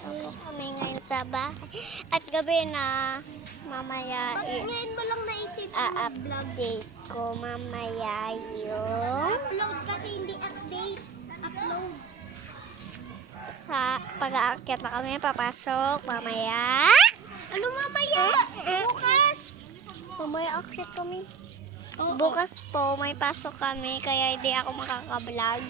Kami ngayon sa bahay. At gabi na mamaya Bakit ngayon mo lang naisip update ko mamaya yung upload kasi hindi update. Upload. sa pag-aakyat na kami papasok mamaya. Ano mamaya? Bukas. Mamaya aakyat kami. Oo. Bukas po may pasok kami kaya hindi ako makaka-vlog.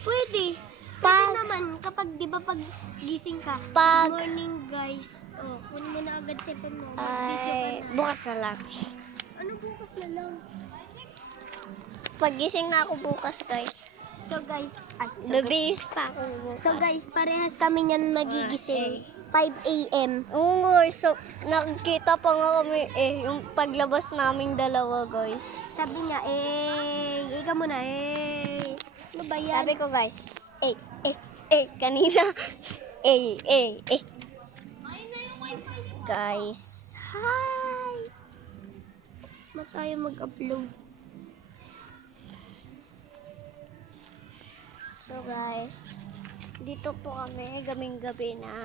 Pwede. Pwede naman kapag di ba pag gising ka. Pag- Good morning guys. Oh, kunin mo na agad cellphone mo. Mag-video ka Ay, na. bukas na lang. Ano bukas na lang? Pagising na ako bukas, guys. So guys, Bibihis pa ako bukas. So guys, parehas kami niyan magigising. 5 a.m. Oo, guys. So, nakikita pa nga kami yung paglabas naming dalawa, guys. Sabi niya, ikaw muna, ano ba yan? Sabi ko, guys, kanina. Guys, hi! Tayo mag-upload. So, guys, dito po kami, gaming-gabi na.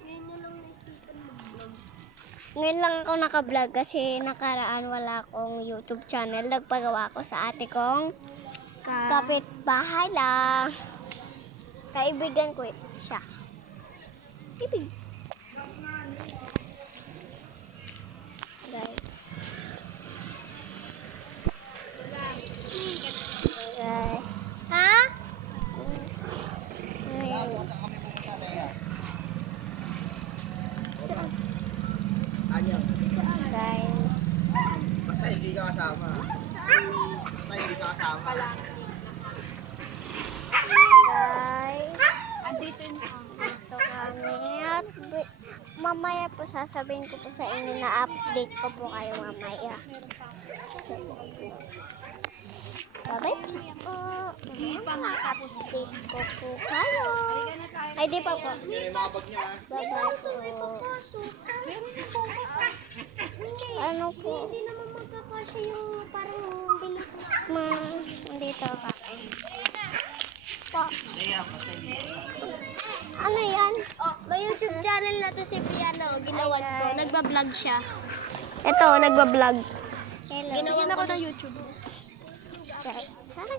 Ngayon na lang naisipan mag-vlog. Ngayon lang ako naka-vlog kasi nakaraan wala akong YouTube channel. Nagpagawa ko sa ate kong kapitbahay lang. Kaibigan ko siya. Ibig. Guys. Guys. Ha? Guys. Basta hindi ka kasama. Basta hindi ka kasama. Guys. Andito yun. Ito kami. At mamaya po sasabihin ko po sa inyo na update ko po kayo mamaya. Bye-bye po. Update ko po kayo. Ay, di pa po. May mabag niyo ha. Bye-bye po. Ano po? Hindi naman magkakasya yung parang bilik. Nandito ka. Po. Ano yan? Oh, may YouTube channel na to si Piano. Ginawan ko. Hi, guys. Nagba-vlog siya. Ito, nagbablog. Hello. Ginawan ko na YouTube. Guys, hi.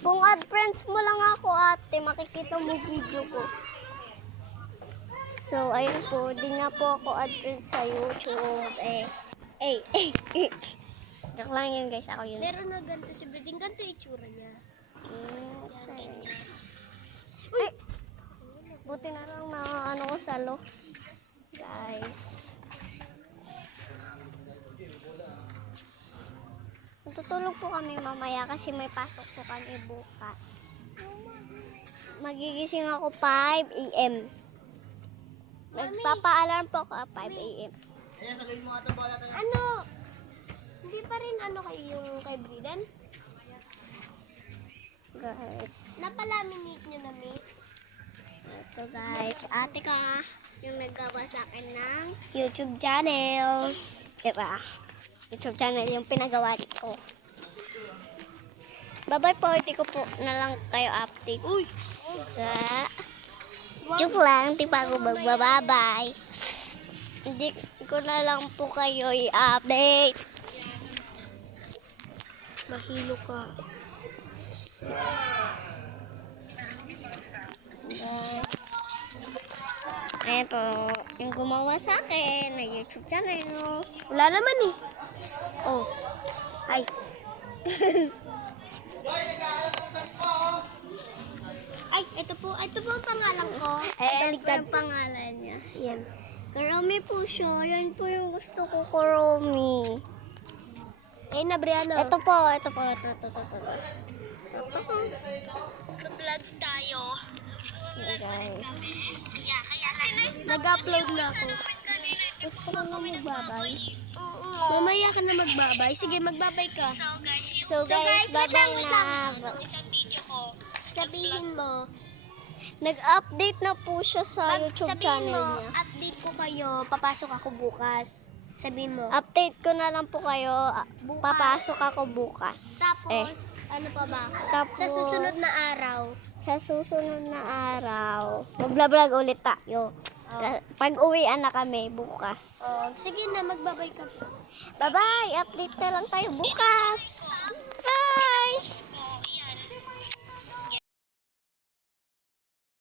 Kung add friends mo lang ako ate, makikita mo video ko. So, ayun po, di nga po ako add friends sa YouTube. Joke lang yun guys, ako yun. Meron na ganito si Biding. Ganito itsura niya. Uy! Buti na lang na ano ko salo. Guys. Tutulog po kami mamaya kasi may pasok po kami bukas. Magigising ako 5 a.m. Nagpapa-alarm po ako 5 a.m. Ayan, saluhin mo nga ito. Bala tayo. Ano? Hindi pa rin ano kayo yung kay Bridan? Guys. Napalaminate niyo na, Mi. Ito guys. Ate ka yung naggawa sa akin ng YouTube channel. Diba? YouTube channel yung pinagawa ko. Bye-bye po. Hindi ko po na lang kayo update. Uy! Sa... Joke lang. Di pa ako magbababay. Hindi ko na lang po kayo i-update. Mahilo ka. Yes. Ayan po. Yung gumawa sa akin na YouTube channel. Wala naman eh. Oh. Ay. Ay, ito po ang pangalan ko. Ayan po Baliktad. yung pangalan niya. Yan. Kuromi po siya. Yan po yung gusto ko, Kuromi. Ayun na, Briano. Ito po. Ito. Vlog tayo. Ayan, guys. Nag-upload na ako. Gusto ko na magbabay. Mamaya ka na magbabay. Sige, magbabay ka. So guys, wait bye-bye lang. na. Sabihin mo. Nag-update na po siya sa YouTube Sabihin channel mo, niya. update ko kayo. Papasok ako bukas. Sabihin mo. Update ko na lang po kayo. Bukas. Papasok ako bukas. Tapos, ano pa ba? Tapos, Sa susunod na araw, sa susunod na araw, magbablog ulit tayo. Pag uwian na kami bukas. Sige na, magbabay ka. Bye-bye! Update na lang tayo bukas! Bye!